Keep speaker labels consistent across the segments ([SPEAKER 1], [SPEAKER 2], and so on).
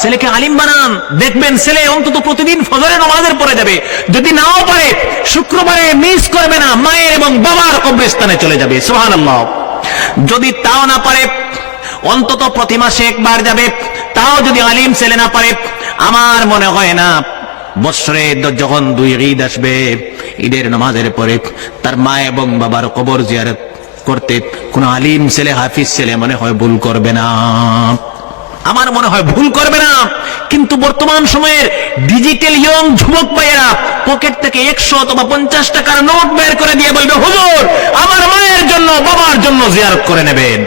[SPEAKER 1] ছেলেকে আলিম বানান। দেখবেন ছেলে অন্তত প্রতিদিন ফজরে নামাজের পরে যাবে। যদি নাও পারে, শুক্রবারে মিস করবে না, মায়ের এবং বাবার কবরস্থানে চলে যাবে। সোহান যদি তাও না পারে, অন্তত প্রতি মাসে একবার যাবে। তাও যদি আলিম ছেলে না পারে, আমার মনে হয় না, বৎসরে যখন দুই ঈদ আসবে, ঈদের নামাজের পরে তার মা এবং বাবার কবর জিয়ারত করতে কোন আলিম ছেলে, হাফিজ ছেলে মনে হয় ভুল করবে না। আমার মনে হয় ভুল করবে না। কিন্তু বর্তমান সময়ের ডিজিটাল ইয়ং যুবক ভাইয়েরা পকেট থেকে একশো অথবা পঞ্চাশ টাকার নোট বের করে দিয়ে বলবে, হুজুর, আমার মায়ের জন্য, বাবার জন্য জিয়ারত করে নেবেন।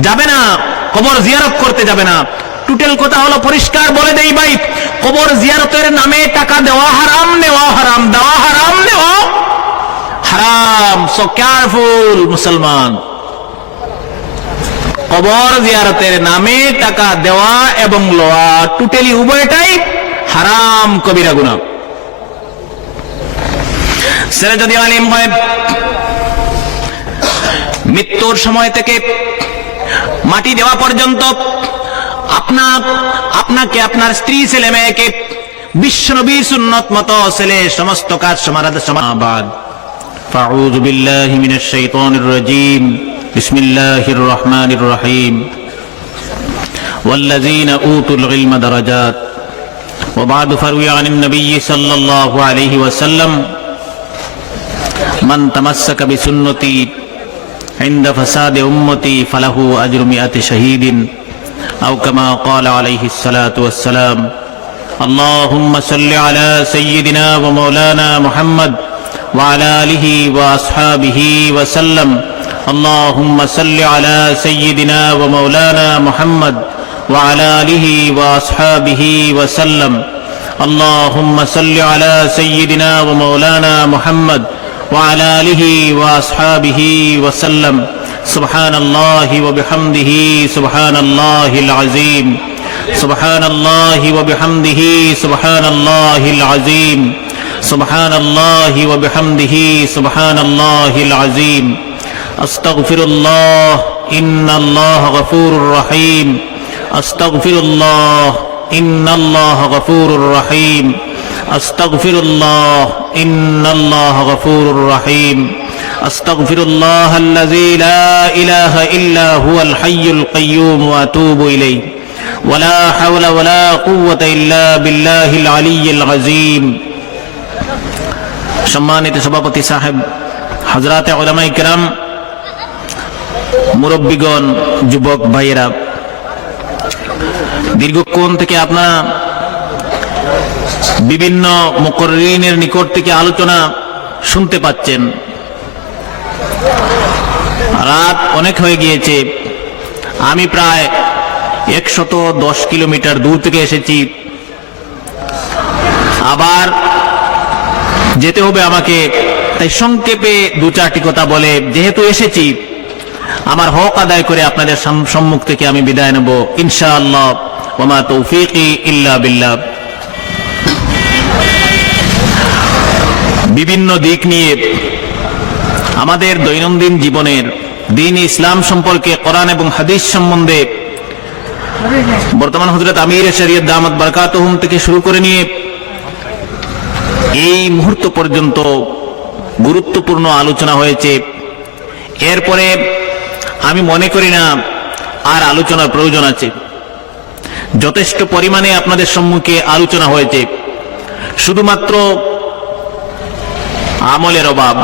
[SPEAKER 1] যাবে না, কবর জিয়ারত করতে যাবে না। টুটেল কথা হলো পরিষ্কার বলে দেই ভাই, কবর জিয়ারতের নামে টাকা দেওয়া হারাম, নেওয়া হারাম, দেওয়া হারাম, নেওয়া হারাম। সো কেয়ারফুল মুসলমান। কবর জিয়ারতের নামে টাকা দেওয়া এবং লওয়া টুটেলি উভয়টাই হারাম কবিরা গুণ সেটা যদি আলিম হয়, মৃত্যুর সময় থেকে মাটি দেওয়া পর্যন্ত আপনার, আপনাকে আপনার স্ত্রী, ছেলে, মেয়েকে বিশ্ব নবী সুন্নত মত ছেলে, সমস্ত কাজ সমারাদ সমাবাদ ফাউযু বিল্লাহি মিনাশ শাইতানির রাজীম। بسم الله الرحمن الرحيم. والذين أوتوا العلم درجات. وبعد فروي عن النبي صلى الله عليه وسلم. من تمسك بسنتي عند فساد أمتي فله أجر مئة شهيد. أو كما قال عليه الصلاة والسلام اللهم صل على سيدنا ومولانا محمد وعلى آله وأصحابه وسلم. اللهم صل على سيدنا ومولانا محمد وعلى آله وأصحابه وسلم. اللهم صل على سيدنا ومولانا محمد وعلى آله وأصحابه وسلم. سبحان الله وبحمده سبحان الله العظيم. سبحان الله وبحمده سبحان الله العظيم. سبحان الله وبحمده سبحان الله العظيم. أستغفر الله إن الله غفور رحيم أستغفر الله إن الله غفور رحيم أستغفر الله إن الله غفور رحيم أستغفر الله الذي لا إله إلا هو الحي القيوم وأتوب إليه ولا حول ولا قوة إلا بالله العلي العظيم সম্মানিত সভাপতি সাহেব হজরত ওলামাই কেরাম মুরব্বীগণ, যুবক ভাইয়েরা, দীর্ঘক্ষণ থেকে আপনারা বিভিন্ন মুকরিনের নিকট থেকে আলোচনা শুনতে পাচ্ছেন। রাত অনেক হয়ে গিয়েছে। আমি প্রায় একশত দশ কিলোমিটার দূর থেকে এসেছি। আবার যেতে হবে আমাকে। তাই সংক্ষেপে দু চারটি কথা বলে, যেহেতু এসেছি আমার হক আদায় করে আপনাদের সম্মুখ থেকে আমি বিদায় নেব। ইনশাআল্লাহ। ওমা তৌফিকি ইল্লা বিল্লাহ। বিভিন্ন দিক নিয়ে আমাদের দৈনন্দিন জীবনের দিন ইসলাম সম্পর্কে কোরআন এবং হাদিস সম্বন্ধে বর্তমান হজরত আমির শরীয়ত দামত বরকাতহুম থেকে শুরু করে নিয়ে এই মুহূর্ত পর্যন্ত গুরুত্বপূর্ণ আলোচনা হয়েছে। এরপরে আমি মনে করি না, আর আলোচনার প্রয়োজন আছে। যথেষ্ট পরিমাণে আপনাদের সম্মুখে আলোচনা হয়েছে। শুধুমাত্র আমলের অভাব।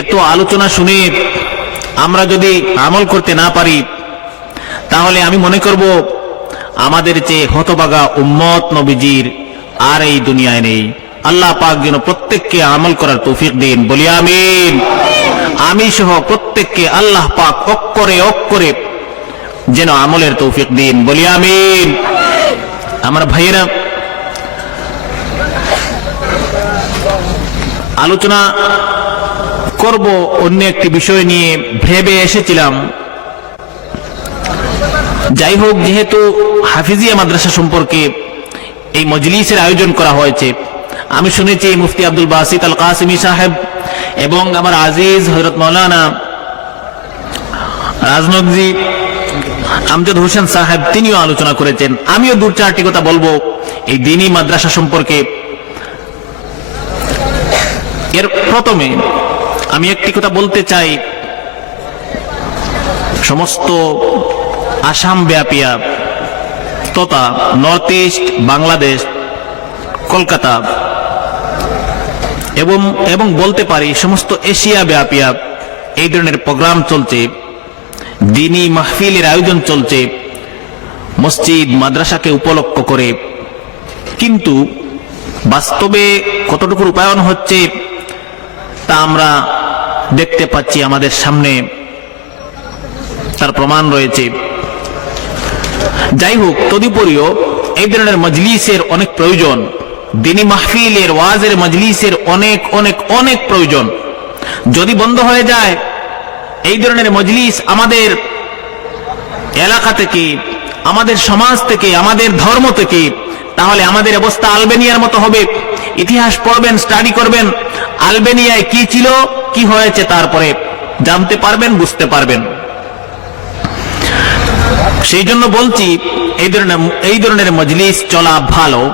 [SPEAKER 1] এত আলোচনা শুনে আমরা যদি আমল করতে না পারি, তাহলে আমি মনে করব আমাদের চেয়ে হতবাগা উম্মত নবীজির আর এই দুনিয়ায় নেই। আল্লাহ পাক যেন প্রত্যেককে আমল করার তৌফিক দিন। বলি আমিন। আমি সহ প্রত্যেককে আল্লাহ পাক অক্ষরে অক্ষরে যেন আমলের তৌফিক দিন। বলি আমি আমার ভাইয়েরা, আলোচনা করব অন্য একটি বিষয় নিয়ে। ভেবে এসেছিলাম। যাই হোক, যেহেতু হাফিজিয়া মাদ্রাসা সম্পর্কে এই মজলিসের আয়োজন করা হয়েছে, আমি শুনেছি মুফতি আব্দুল বাসিত আল কাসিমি সাহেব এবং আমার আজিজ হজরত মৌলানা রাজনকজি আমজদ হোসেন সাহেব, তিনিও আলোচনা করেছেন। আমিও দু চারটি কথা বলব এই দিনই মাদ্রাসা সম্পর্কে। এর প্রথমে আমি একটি কথা বলতে চাই। সমস্ত আসাম ব্যাপিয়া তথা নর্থ ইস্ট বাংলাদেশ কলকাতা এবং এবং বলতে পারি, সমস্ত এশিয়া ব্যাপিয়া এই ধরনের প্রোগ্রাম চলছে। দিনী মাহফিলের আয়োজন চলছে। মসজিদ, মাদ্রাসাকে উপলক্ষ করে। কিন্তু বাস্তবে কতটুকু রূপায়ণ হচ্ছে, তা আমরা দেখতে পাচ্ছি আমাদের সামনে। তার প্রমাণ রয়েছে। যাই হোক, তদুপরিও এই ধরনের মজলিসের অনেক প্রয়োজন। দিনী মাহফিলের, ওয়াজের, মজলিসের অনেক অনেক অনেক প্রয়োজন। যদি বন্ধ হয়ে যায়, এই ধরনের মজলিস আমাদের এলাকা থেকে, আমাদের সমাজ থেকে, আমাদের ধর্ম থেকে, তাহলে আমাদের অবস্থা আলবেনিয়ার মতো হবে। ইতিহাস পড়বেন স্টাডি করবেন, আলবেনিয়ায় কি ছিল, কি হয়েছে তারপরে জানতে পারবেন, বুঝতে পারবেন। সেই জন্য বলছি, এই ধরনের এই ধরনের মজলিস চলা ভালো।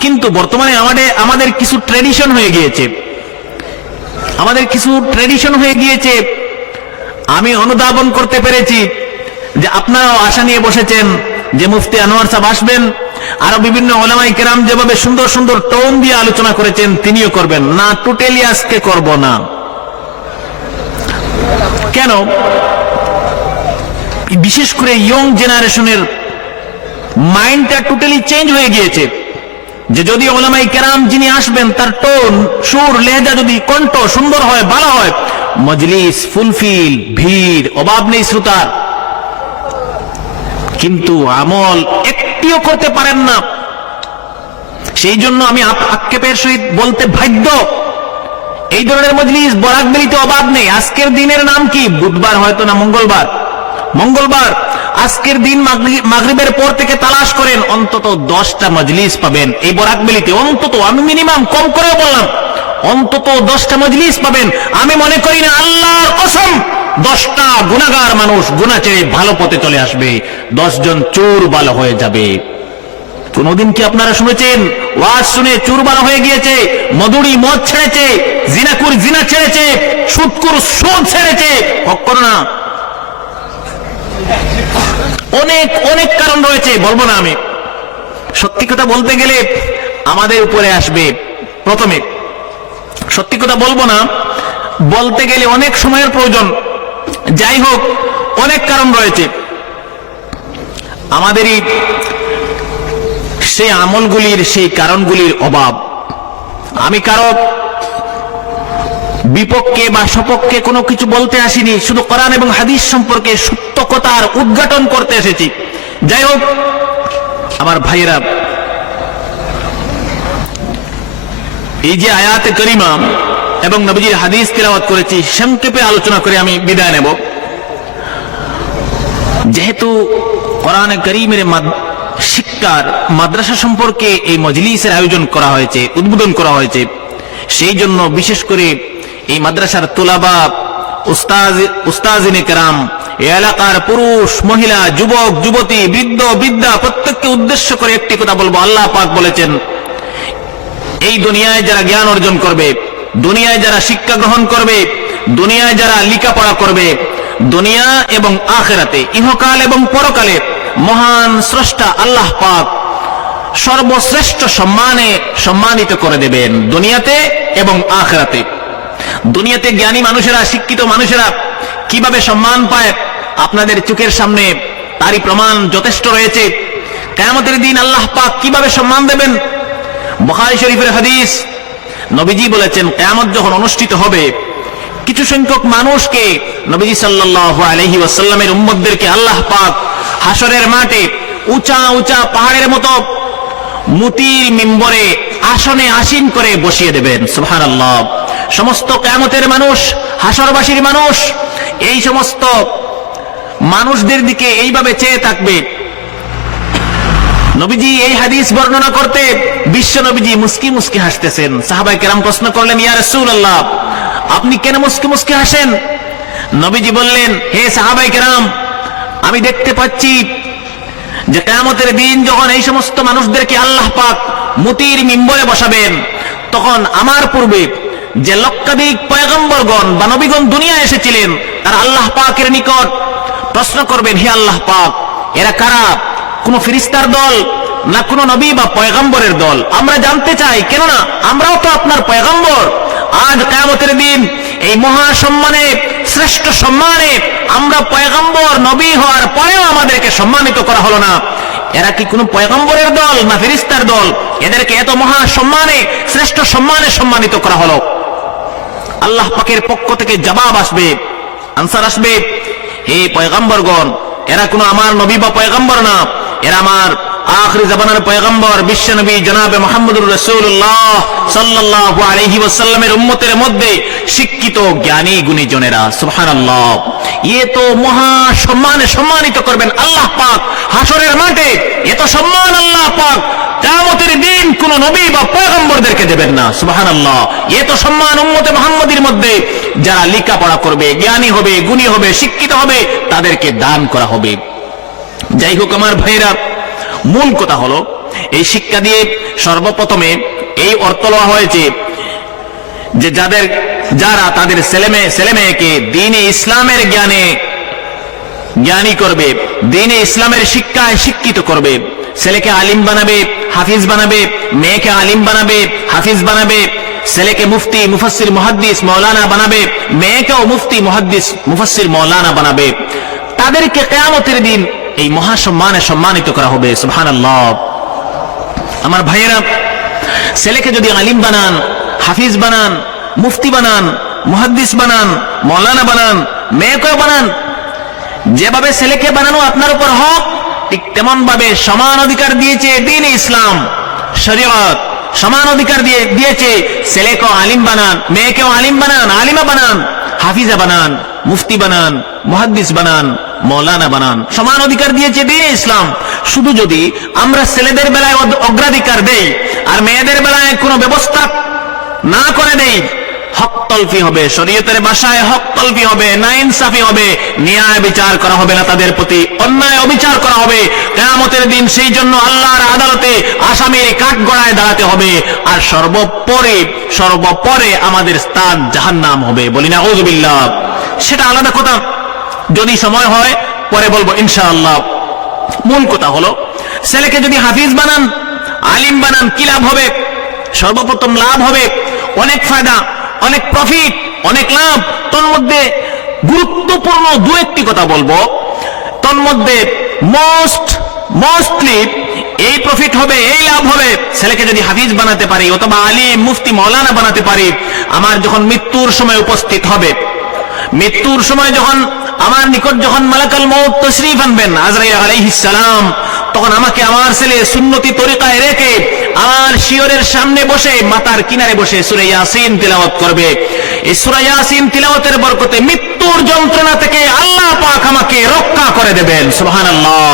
[SPEAKER 1] কিন্তু বর্তমানে আমাদের আমাদের কিছু ট্রেডিশন হয়ে গিয়েছে। আমাদের কিছু ট্রেডিশন হয়ে গিয়েছে। আমি অনুধাবন করতে পেরেছি যে আপনারাও আশা নিয়ে বসেছেন যে মুফতি আনোয়ার সাহেব আসবেন, আরও বিভিন্ন ওলামাই কেরাম যেভাবে সুন্দর সুন্দর টোন দিয়ে আলোচনা করেছেন, তিনিও করবেন। না টোটালি আজকে করব না। কেন? বিশেষ করে ইয়ং জেনারেশনের মাইন্ডটা টোটালি চেঞ্জ হয়ে গিয়েছে। যে যদি ওলামাই কেরাম যিনি আসবেন, তার টোন, সুর লেহজা যদি কণ্ঠ সুন্দর হয়, ভালো হয়, মজলিস, ফুলফিল, ভিড়, অভাব নেই শ্রোতার। কিন্তু আমল একটিও করতে পারেন না। সেই জন্য আমি আক্ষেপের সহিত বলতে বাধ্য। এই ধরনের মজলিস বরাক বেরিতে অভাব নেই। আজকের দিনের নাম কি? বুধবার হয়তো না মঙ্গলবার? মঙ্গলবার আজকের দিন মাগরি- মাগরিবের পর থেকে তালাশ করেন, অন্তত দশটা মজলিস পাবেন। এই বরাক বেলিতে অন্তত, আমি মিনিমাম কম করে বললাম, অন্তত দশটা মজলিস পাবেন। আমি মনে করি না, আল্লাহর কসম, দশটা গুণাগার মানুষ গুণা চেয়ে ভালো পথে চলে আসবে। দশজন চোর ভালো হয়ে যাবে। কোনদিন কি আপনারা শুনেছেন? ওয়াজ শুনে চুরবালা হয়ে গিয়েছে মধুরি মদ ছেড়েছে, জিনাকুর জিনা ছেড়েছে, সুৎকুর সুদ ছেড়েছে। কখনো না অনেক অনেক কারণ রয়েছে, বলব না আমি। সত্যি কথা বলতে গেলে আমাদের উপরে আসবে। প্রথমে, সত্যি কথা বলব না, বলতে গেলে অনেক সময়ের প্রয়োজন। যাই হোক, অনেক কারণ রয়েছে। আমাদেরই সেই আমলগুলির, সেই কারণগুলির অভাব। আমি কারও বিপক্ষে বা সপক্ষে কোনো কিছু বলতে আসিনি, শুধু কোরআন এবং হাদিস সম্পর্কে সত্য কথার উদ্ঘাটন করতে এসেছি। যাই হোক, আমার ভাইয়েরা, এই যে আয়াতে করিমা এবং নবীজির হাদিস তেলাওয়াত করেছি, সংক্ষেপে আলোচনা করে আমি বিদায় নেব। যেহেতু কোরআন করিমের শিক্ষার মাদ্রাসা সম্পর্কে এই মজলিসের আয়োজন করা হয়েছে, উদ্বোধন করা হয়েছে, সেই জন্য বিশেষ করে এই মাদ্রাসার তোলাবা উস্তাজ, উস্তাজিনে কেরাম এলাকার পুরুষ, মহিলা, যুবক, যুবতী, বৃদ্ধ, বৃদ্ধা প্রত্যেককে উদ্দেশ্য করে একটি কথা বলব, আল্লাহ পাক বলেছেন, এই দুনিয়ায় যারা জ্ঞান অর্জন করবে, দুনিয়ায় যারা শিক্ষা গ্রহণ করবে, দুনিয়ায় যারা লেখাপড়া করবে, দুনিয়া এবং আখেরাতে, ইহকাল এবং পরকালে মহান স্রষ্টা আল্লাহ পাক সর্বশ্রেষ্ঠ সম্মানে সম্মানিত করে দেবেন, দুনিয়াতে এবং আখেরাতে। দুনিয়াতে জ্ঞানী মানুষেরা, শিক্ষিত মানুষেরা কীভাবে সম্মান পায়, আপনাদের চোখের সামনে তারই প্রমাণ যথেষ্ট রয়েছে। কেয়ামতের দিন আল্লাহ পাক কীভাবে সম্মান দেবেন? বুখারী শরীফের হাদিস নবীজি বলেছেন, কেয়ামত যখন অনুষ্ঠিত হবে, কিছু সংখ্যক মানুষকে নবীজি সাল্লাল্লাহু আলাইহি ওয়াসাল্লামের উম্মতদেরকে আল্লাহ পাক হাসরের মাঠে উঁচা উঁচা পাহাড়ের মতো মুতির মিম্বরে আসনে আসীন করে বসিয়ে দেবেন। সুবহানাল্লাহ। সমস্ত কেয়ামতের মানুষ হাসরবাসীর মানুষ, এই সমস্ত মানুষদের দিকে এইভাবে চেয়ে থাকবে। নবীজি এই হাদিস বর্ণনা করতে বিশ্ব নবীজি মুস্কি মুস্কি হাসতেছেন। সাহাবাই কেরাম প্রশ্ন করলেন, ইয়া রাসূলুল্লাহ, আপনি কেন মুস্কি মুস্কি হাসেন? নবীজি বললেন, হে সাহাবাই কেরাম, আমি দেখতে পাচ্ছি যে কেয়ামতের দিন যখন এই সমস্ত মানুষদেরকে আল্লাহ পাক মতির মিম্বরে বসাবেন, তখন আমার পূর্বে যে লক্ষাধিক পয়গম্বরগণ বা নবীগণ দুনিয়া এসেছিলেন, তারা আল্লাহ পাকের নিকট প্রশ্ন করবেন, হে আল্লাহ পাক, এরা কারা? কোন ফিরিস্তার দল না কোন নবী বা পয়গম্বরের দল? আমরা জানতে চাই, কেননা আমরাও তো আপনার পয়গম্বর। আজ কায়ামতের দিন এই মহা সম্মানে শ্রেষ্ঠ সম্মানে আমরা পয়গম্বর, নবী হওয়ার পরেও আমাদেরকে সম্মানিত করা হলো না। এরা কি কোনো পয়গম্বরের দল না ফেরিস্তার দল? এদেরকে এত মহা সম্মানে শ্রেষ্ঠ সম্মানে সম্মানিত করা হলো। আল্লাহ পাকের পক্ষ থেকে জবাব আসবে। আনসার আসবে, হে পয়গাম্বরগণ, এরা কোনো আমার নবী বা পয়গাম্বর না, এরা আমার আখরি জামানার পয়গম্বর বিশ্ব নবী জনাবে মোহাম্মদুর রসুল্লাহ সাল্লাল্লাহু আলাইহি ওয়াসাল্লামের উম্মতের মধ্যে শিক্ষিত জ্ঞানী গুণীজনেরা, সুবহানাল্লাহ। ইয়ে তো মহা সম্মানে সম্মানিত করবেন আল্লাহ পাক। হাসরের মাঠে এত সম্মান আল্লাহ পাক। কিয়ামতের দিন কোন নবী বা পয়গম্বরদেরকে দেবেন না, সুবহানাল্লাহ। এ তো সম্মান উম্মতে মুহাম্মদীর মধ্যে যারা লেখাপড়া করবে, জ্ঞানী হবে, গুণী হবে, শিক্ষিত হবে, তাদেরকে দান করা হবে। যাই হোক, আমার ভাইরা মূল কথা হলো, এই শিক্ষা দিয়ে সর্বপ্রথমে এই অর্থ লওয়া হয়েছে যে যাদের, যারা তাদের ছেলেমেয়ে ছেলেমেয়েকে দিনে ইসলামের জ্ঞানে জ্ঞানী করবে, দিনে ইসলামের শিক্ষায় শিক্ষিত করবে, ছেলেকে আলিম বানাবে, হাফিজ বানাবে, মেয়েকে আলিম বানাবে, হাফিজ বানাবে, ছেলেকে মুফতি মুফাসির মুহাদ্দিস মৌলানা বানাবে, মেয়েকেও মুফতি, মুহাদ্দিস মুফাসির মৌলানা বানাবে। তাদেরকে কেয়ামতের দিন এই মহাসম্মানে সম্মানিত করা হবে, সুবহানাল্লাহ। আমার ভাইয়েরা, ছেলেকে যদি আলিম বানান, হাফিজ বানান, মুফতি বানান, মুহাদ্দিস বানান, মৌলানা বানান, মেয়েকেও বানান, যেভাবে ছেলেকে বানানো আপনার উপর হক, ঠিক তেমন ভাবে সমান অধিকার দিয়েছে দিন ইসলাম, শরীয়ত, সমান অধিকার দিয়ে, দিয়েছে ছেলেকেও আলিম বানান, মেয়েকেও আলিম বানান, আলিমা বানান, হাফিজা বানান, মুফতি বানান, মুহাদ্দিস বানান। মৌলানা বানান। সমান অধিকার দিয়েছে দিন ইসলাম। শুধু যদি আমরা ছেলেদের বেলায় অগ্রাধিকার দেই আর মেয়েদের বেলায় কোনো ব্যবস্থা না করে দেই, হক তলফি হবে। শরীয়তের ভাষায় হক তলফি হবে, না ইনসাফি হবে। ন্যায় বিচার করা হবে না তাদের প্রতি, অন্যায় অবিচার করা হবে। কেয়ামতের দিন সেই জন্য আল্লাহর আদালতে আসামির কাঠ গড়ায় দাঁড়াতে হবে। আর সর্বপরে সর্বপরে আমাদের স্থান জাহান্নাম হবে। বলি না সেটা আলাদা কথা। যদি সময় হয়, পরে বলব ইনশাআল্লাহ। মূল কথা হলো, ছেলেকে যদি হাফিজ বানান, আলিম বানান, কি লাভ হবে? সর্বপ্রথম লাভ হবে অনেক ফায়দা, অনেক প্রফিট অনেক লাভ। তোর মধ্যে গুরুত্বপূর্ণ দু একটি কথা বলব। তোর মধ্যে মোস্ট মোস্টলি এই প্রফিট হবে, এই লাভ হবে। ছেলেকে যদি হাফিজ বানাতে পারি, অথবা আলিম, মুফতি, মৌলানা বানাতে পারি, আমার যখন মৃত্যুর সময় উপস্থিত হবে, মৃত্যুর সময় যখন আমার নিকট যখন মালাকাল মৌত তশরিফ আনবেন, আজরাইল আলাইহিস সালাম, তখন আমাকে আমার ছেলে সুন্নতি তরিকায় রেখে আমার শিয়রের সামনে বসে, মাতার কিনারে বসে সুরে ইয়াসিন তিলাওয়াত করবে। এই সুরা ইয়াসিন তিলাওয়াতের বরকতে মৃত্যুর যন্ত্রণা থেকে আল্লাহ পাক আমাকে রক্ষা করে দেবেন। সুবহানাল্লাহ।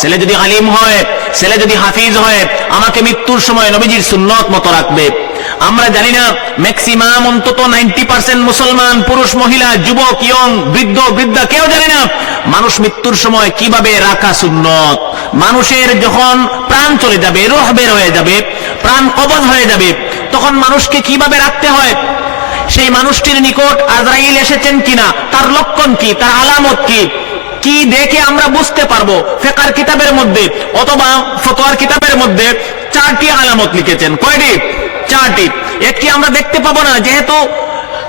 [SPEAKER 1] ছেলে যদি আলিম হয়, ছেলে যদি হাফিজ হয়, আমাকে মৃত্যুর সময় নবীজির সুন্নত মতো রাখবে। আমরা জানি না ম্যাক্সিমাম অন্তত নাইনটি পার্সেন্ট মুসলমান, পুরুষ, মহিলা, যুবক ইয়ং বৃদ্ধ, বৃদ্ধা, কেউ জানে না মানুষ মৃত্যুর সময় কীভাবে রাখা সুন্নত। মানুষের যখন প্রাণ চলে যাবে, রোহ বের হয়ে যাবে, প্রাণ কবজ হয়ে যাবে, তখন মানুষকে কীভাবে রাখতে হয়? সেই মানুষটির নিকট আজরাইল এসেছেন কিনা, তার লক্ষণ কি, তার আলামত কি কি দেখে আমরা বুঝতে পারব? ফেকার কিতাবের মধ্যে অথবা ফতোয়ার কিতাবের মধ্যে চারটি আলামত লিখেছেন। কয়টি? চারটি একটি আমরা দেখতে পাবো না? যেহেতু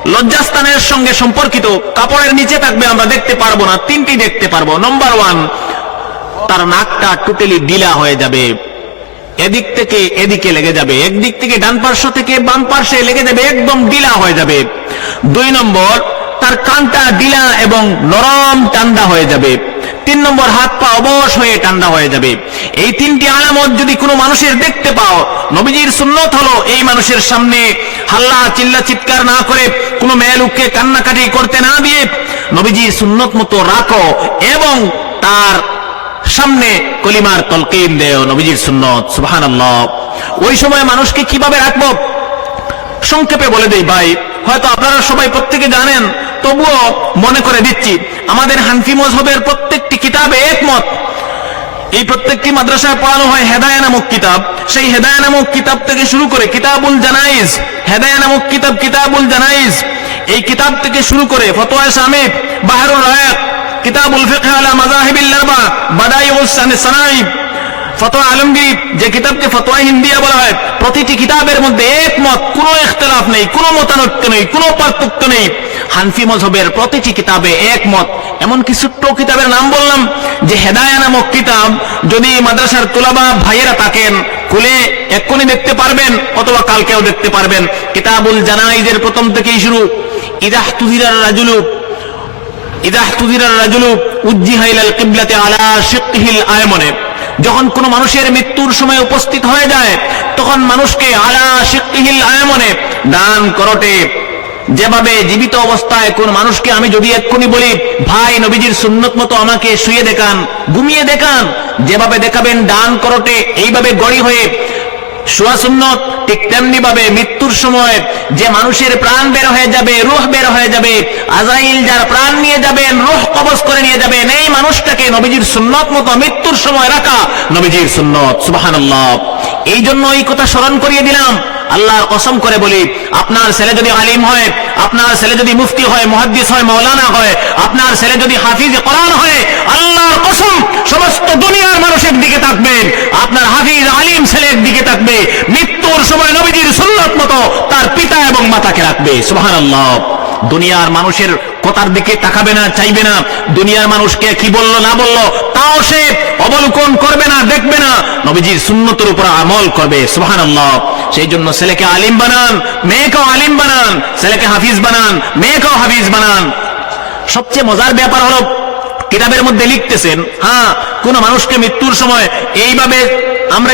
[SPEAKER 1] লজ্জাস্থানের সঙ্গে সম্পর্কিত, কাপড়ের নিচে থাকবে আমরা দেখতে পারব না, তিনটি দেখতে পারব। নম্বর ওয়ান তার নাকটা টোটালি ডিলা হয়ে যাবে। এদিক থেকে এদিকে লেগে যাবে। একদিক থেকে ডান পার্শ্ব থেকে বাম পার্শ্বে লেগে যাবে, একদম ডিলা হয়ে যাবে। দুই নম্বর, তার কানটা ডিলা এবং নরম ঠান্ডা হয়ে যাবে। তিন নম্বর হাত পা অবশ হয়ে ঠান্ডা হয়ে যাবে। এই তিনটি আলামত যদি কোনো মানুষের দেখতে পাও, নবীজির সুন্নত হলো এই মানুষের সামনে হাল্লা, চিল্লা, চিৎকার না করে কোনো মেয়ে লোককে কান্নাকাটি করতে না দিয়ে নবীজির সুন্নত মতো রাখো এবং তার সামনে কলিমার তলকিন দেও, নবীজির সুন্নত। সুবহান ওই সময় মানুষকে কীভাবে রাখব? সংক্ষেপে বলে দেই ভাই, হয়তো আপনারা সবাই প্রত্যেকে জানেন তবুও মনে করে দিচ্ছি, আমাদের হানফি মজহবের প্রত্যেকটি কিতাবে একমত। এই প্রত্যেকটি মাদ্রাসায় পড়ানো হয় হেদায়া নামক কিতাব। সেই হেদায়া নামক কিতাব থেকে শুরু করে কিতাবুল জানাইজ, হেদায়া নামক কিতাব কিতাবুল জানাইজ, এই কিতাব থেকে শুরু করে ফতোয়া সামিদ বাহারুল রায়াত কিতাবুল ফিকহ আলা মাযাহিবিল আরবা বাদাইউস সানাইব, ফতোয়া আলমগীর, যে কিতাবকে ফতোয়া হিন্দিয়া বলা হয়, প্রতিটি কিতাবের মধ্যে একমত, কোনো ইখতলাফ নেই, কোনো মতানৈক্য নেই, কোনো পার্থক্য নেই। হানফি মজহবের প্রতিটি কিতাবে একমত। এমন কিছু কিতাবের নাম বললাম যে হেদায়া নামক কিতাব যদি মাদ্রাসার তুলাবা ভাইয়েরা থাকেন, খুলে এক্ষুনি দেখতে পারবেন অথবা কালকেও দেখতে পারবেন। কিতাবুল জানাইজের প্রথম থেকেই শুরু। ইদাহ তুহিরার রাজুলু, ইদাহ তুহিরার রাজুলু উজ্জিহা ইলাল কিবলাতে আলা শিকহিল আয়মনে। যখন কোন মানুষের মৃত্যুর সময় উপস্থিত হয়ে যায়, তখন মানুষকে আলা শিকহিল আয়মনে দান করটে। যেভাবে জীবিত অবস্থায় কোন মানুষকে আমি যদি এক্ষুনি বলি, ভাই, নবীজির সুন্নত মতো আমাকে শুয়ে দেখান, ঘুমিয়ে দেখান। যেভাবে দেখাবেন ডান করটে, এইভাবে গড়ি হয়ে শোয়া সুন্নত, ঠিক তেমনি ভাবে মৃত্যুর সময় যে মানুষের প্রাণ বের হয়ে যাবে, রুহ বের হয়ে যাবে, আজাইল যার প্রাণ নিয়ে যাবেন, রুহ কবজ করে নিয়ে যাবেন, এই মানুষটাকে নবীজির সুন্নত মতো মৃত্যুর সময় রাখা নবীজির সুন্নত, সুবহানাল্লাহ। এই জন্য এই কথা স্মরণ করিয়ে দিলাম। আল্লাহর কসম করে বলি, আপনার ছেলে যদি আলিম হয়, আপনার ছেলে যদি মুফতি হয়, মহাদ্দিস হয় মৌলানা হয়, আপনার ছেলে যদি হাফিজ কোরআন হয়, আল্লাহর কসম সমস্ত দুনিয়ার মানুষের দিকে তাকবেন আপনার হাফিজ আলিম ছেলের দিকে থাকবে মৃত্যুর সময় নবীজির সুন্নত মতো তার পিতা এবং মাতাকে রাখবে, সুবহানাল্লাহ। দুনিয়ার মানুষের কথার দিকে তাকাবে না, চাইবে না। দুনিয়ার মানুষকে কি বলল, না বলল, তাও সে অবলোকন করবে না, দেখবে না। নবীজির সুন্নতের উপর আমল করবে, সুবহানাল্লাহ। সেই জন্য ছেলেকে আলিম বানান, মেয়েকেও আলিম বানান, ছেলেকে হাফিজ বানান, মেয়েকেও হাফিজ বানান। সবচেয়ে মজার ব্যাপার হলো, কিতাবের মধ্যে লিখতেছেন হ্যাঁ কোন মানুষকে মৃত্যুর সময় এইভাবে আমরা